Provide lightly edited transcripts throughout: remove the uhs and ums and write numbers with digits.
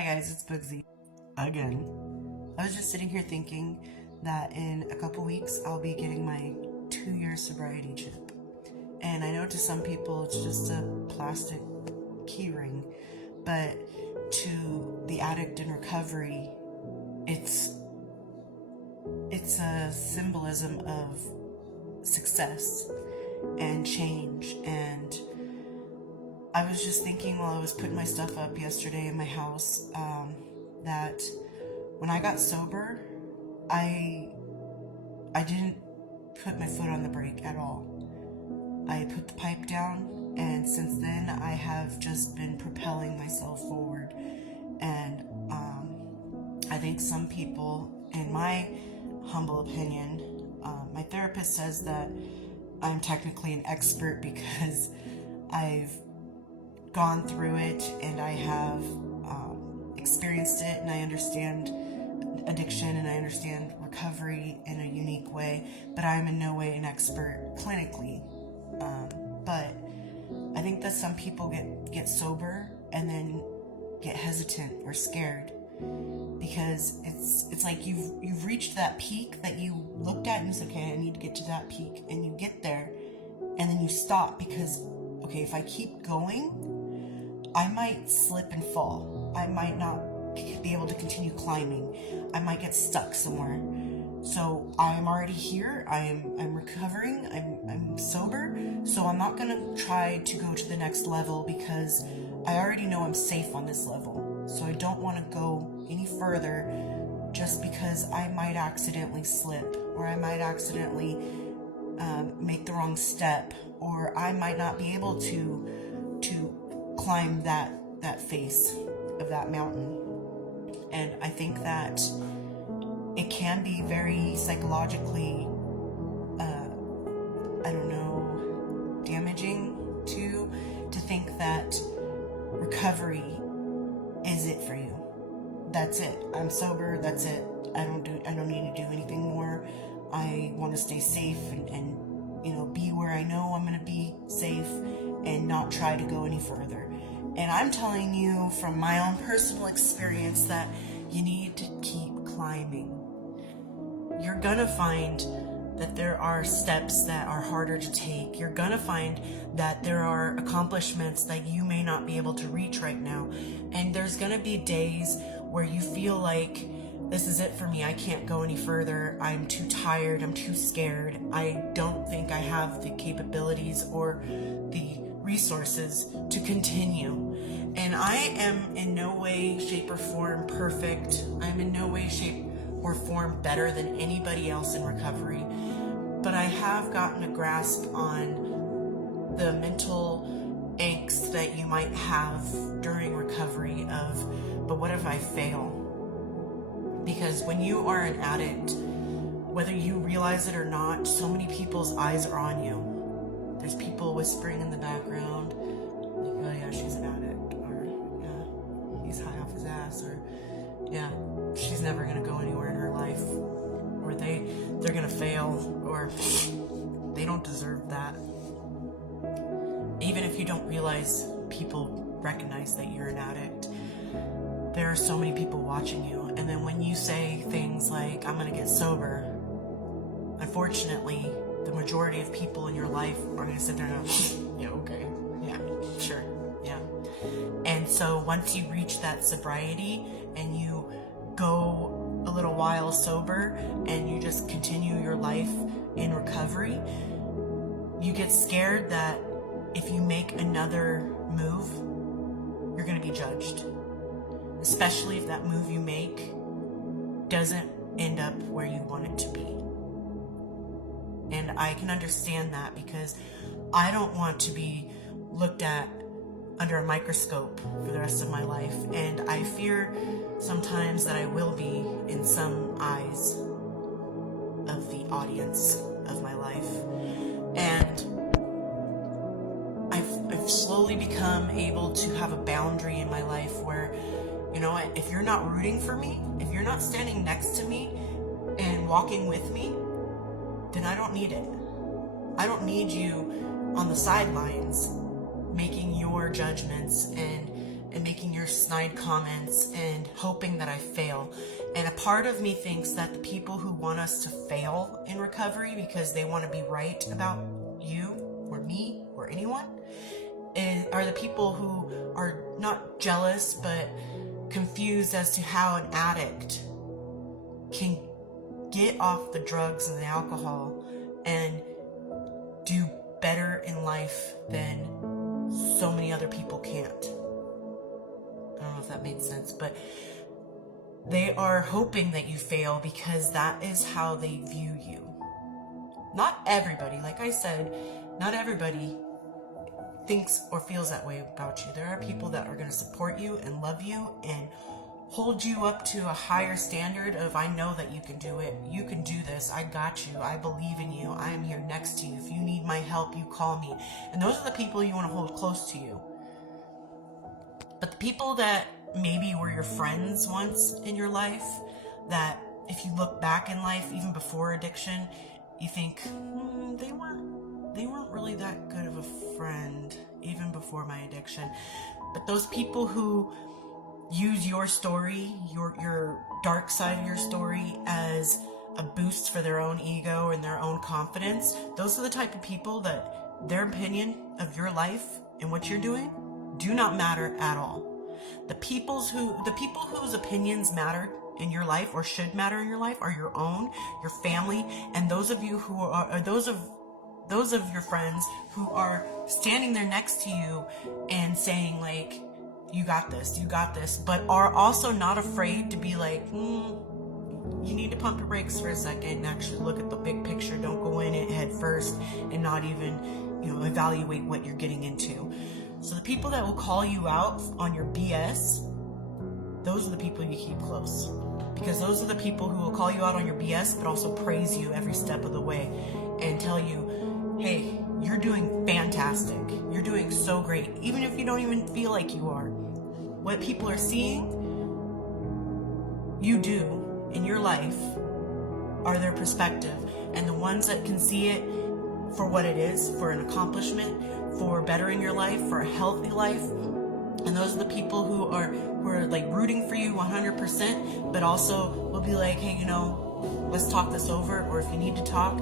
Hi guys, it's Bugsy again. I was just sitting here thinking that in a couple weeks I'll be getting my 2-year sobriety chip. And I know to some people it's just a plastic key ring, but to the addict in recovery, it's a symbolism of success and change. And I was just thinking while I was putting my stuff up yesterday in my house that when I got sober, I didn't put my foot on the brake at all. I put the pipe down, and since then I have just been propelling myself forward. And I think some people, in my humble opinion, my therapist says that I'm technically an expert because I've gone through it and I have experienced it, and I understand addiction and I understand recovery in a unique way, but I'm in no way an expert clinically. But I think that some people get sober and then get hesitant or scared because it's like you've reached that peak that you looked at and you said, okay, I need to get to that peak, and you get there and then you stop because, okay, if I keep going, I might slip and fall. I might not be able to continue climbing. I might get stuck somewhere. So I'm already here. I'm recovering. I'm sober. So I'm not gonna try to go to the next level because I already know I'm safe on this level. So I don't want to go any further just because I might accidentally slip, or I might accidentally make the wrong step, or I might not be able to climb that face of that mountain. And I think that it can be very psychologically damaging to think that recovery is it for you. That's it. I'm sober, that's it. I don't need to do anything more. I want to stay safe and be where I know I'm going to be safe and not try to go any further. And I'm telling you from my own personal experience that you need to keep climbing. You're gonna find that there are steps that are harder to take. You're gonna find that there are accomplishments that you may not be able to reach right now. And there's gonna be days where you feel like, this is it for me, I can't go any further, I'm too tired, I'm too scared, I don't think I have the capabilities or the resources to continue. And I am in no way, shape, or form perfect. I'm in no way, shape, or form better than anybody else in recovery. But I have gotten a grasp on the mental angst that you might have during recovery of, but what if I fail? Because when you are an addict, whether you realize it or not, so many people's eyes are on you. There's people whispering in the background, like, oh yeah, she's an addict, or yeah, he's high off his ass, or yeah, she's never gonna go anywhere in her life, or they're gonna fail, or they don't deserve that. Even if you don't realize, people recognize that you're an addict. There are so many people watching you, and then when you say things like, I'm gonna get sober, unfortunately, the majority of people in your life are gonna sit there and go, yeah, okay, yeah, sure, yeah. And so once you reach that sobriety and you go a little while sober and you just continue your life in recovery, you get scared that if you make another move, you're gonna be judged. Especially if that move you make doesn't end up where you want it to be. And I can understand that because I don't want to be looked at under a microscope for the rest of my life. And I fear sometimes that I will be in some eyes of the audience of my life. And I've slowly become able to have a boundary in my life where, you know what, if you're not rooting for me, if you're not standing next to me and walking with me, then I don't need it. I don't need you on the sidelines making your judgments and and making your snide comments and hoping that I fail. And a part of me thinks that the people who want us to fail in recovery because they want to be right about you or me or anyone are the people who are not jealous but confused as to how an addict can get off the drugs and the alcohol and do better in life than so many other people can't. I don't know if that made sense, but they are hoping that you fail because that is how they view you. Not everybody, like I said, not everybody thinks or feels that way about you. There are people that are going to support you and love you and hold you up to a higher standard of, I know that you can do it. You can do this. I got you. I believe in you. I am here next to you. If you need my help, you call me. And those are the people you want to hold close to you. But the people that maybe were your friends once in your life, that if you look back in life, even before addiction, you think, they weren't really that good of a friend, even before my addiction. But those people who use your story, your dark side of your story, as a boost for their own ego and their own confidence, those are the type of people that their opinion of your life and what you're doing do not matter at all. The people whose opinions matter in your life or should matter in your life are your own, your family, and those of you who are those of your friends who are standing there next to you and saying like, you got this, but are also not afraid to be like, you need to pump your brakes for a second and actually look at the big picture. Don't go in it head first and not even, evaluate what you're getting into. So the people that will call you out on your BS, those are the people you keep close. Because those are the people who will call you out on your BS, but also praise you every step of the way and tell you, hey, you're doing fantastic. You're doing so great. Even if you don't even feel like you are. What people are seeing you do in your life are their perspective. And the ones that can see it for what it is, for an accomplishment, for bettering your life, for a healthy life. And those are the people who are like rooting for you 100%, but also will be like, hey, let's talk this over, or if you need to talk.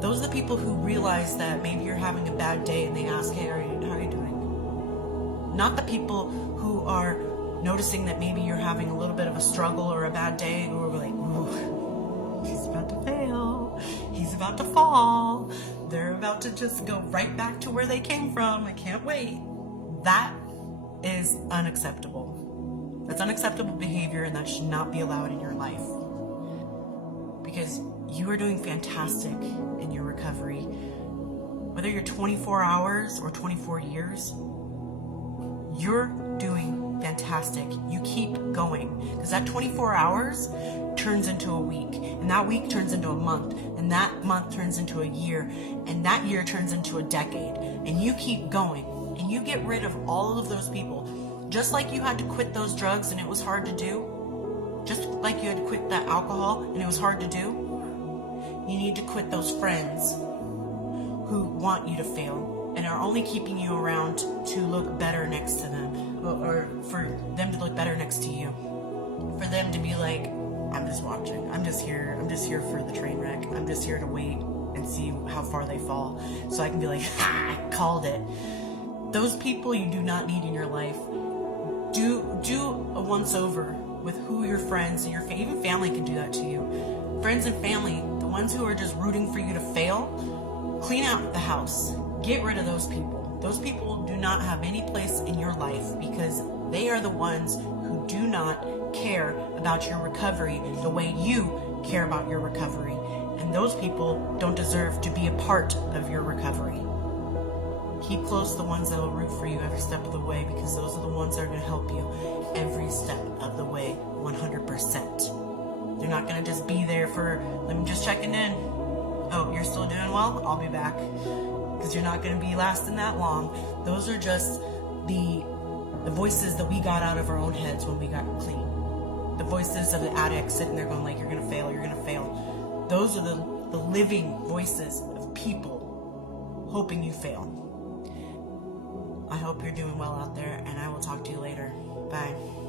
Those are the people who realize that maybe you're having a bad day and they ask, hey, how are you doing? Not the people who are noticing that maybe you're having a little bit of a struggle or a bad day, who are like, ooh, he's about to fail. He's about to fall. They're about to just go right back to where they came from. I can't wait. That is unacceptable. That's unacceptable behavior, and that should not be allowed in your life. Because you are doing fantastic in your recovery. Whether you're 24 hours or 24 years, you're doing fantastic. You keep going. Because that 24 hours turns into a week. And that week turns into a month. And that month turns into a year. And that year turns into a decade. And you keep going. And you get rid of all of those people. Just like you had to quit those drugs and it was hard to do. Just like you had to quit that alcohol and it was hard to do. You need to quit those friends who want you to fail and are only keeping you around to look better next to them, or for them to look better next to you. For them to be like, I'm just watching. I'm just here for the train wreck. I'm just here to wait and see how far they fall. So I can be like, I called it. Those people you do not need in your life. Do a once over with who your friends and your even family can do that to you. Friends and family, the ones who are just rooting for you to fail, clean out the house. Get rid of those people. Those people do not have any place in your life because they are the ones who do not care about your recovery the way you care about your recovery. And those people don't deserve to be a part of your recovery. Keep close to the ones that will root for you every step of the way, because those are the ones that are going to help you every step of the way, 100%. They're not going to just be there for, I'm just checking in. Oh, you're still doing well? I'll be back. Because you're not going to be lasting that long. Those are just the voices that we got out of our own heads when we got clean. The voices of the addict sitting there going like, you're going to fail, you're going to fail. Those are the living voices of people hoping you fail. I hope you're doing well out there, and I will talk to you later. Bye.